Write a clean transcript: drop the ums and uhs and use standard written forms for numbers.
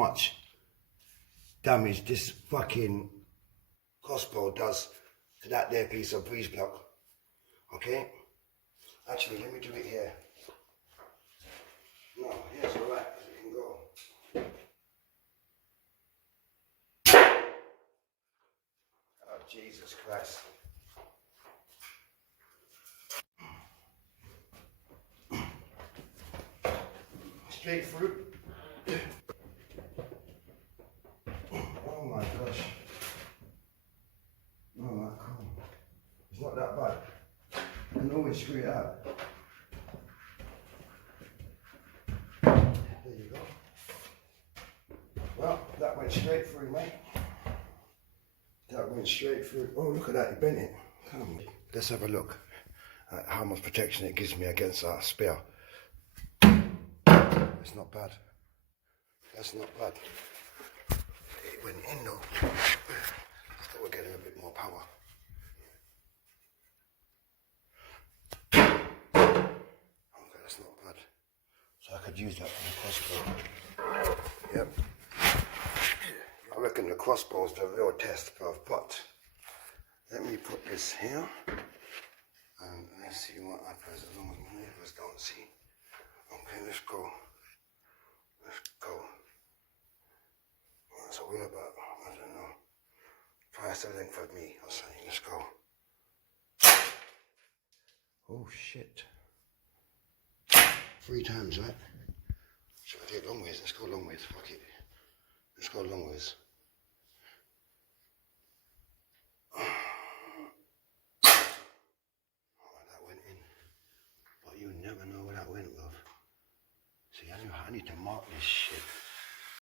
much damage this fucking crossbow does to that there piece of breeze block. Okay? Actually, let me do it here. No, here's alright, it can go. Oh, Jesus Christ. Straight through. Oh my gosh. Alright, cool. It's not that bad. I can always screw it out. There you go. Well, that went straight through, mate. That went straight through. Oh, look at that, you bent it. Come on. Let's have a look at how much protection it gives me against that spear. It's not bad. That's not bad. It went in though. So we're getting a bit more power. Okay, that's not bad. So I could use that for the crossbow. Yep. I reckon the crossbow is the real test, bruv. But let me put this here. And let's see what happens as long as my neighbours don't see. Okay, let's go. Let's go. What's a wheel about? I don't know. Twice the length of me or something. Let's go. Oh shit. 3 times, right? Should I take long ways? Let's go long ways. Fuck it. Let's go long ways. Oh, that went in. But you never know where that went, bruv. See, I need to mark this shit.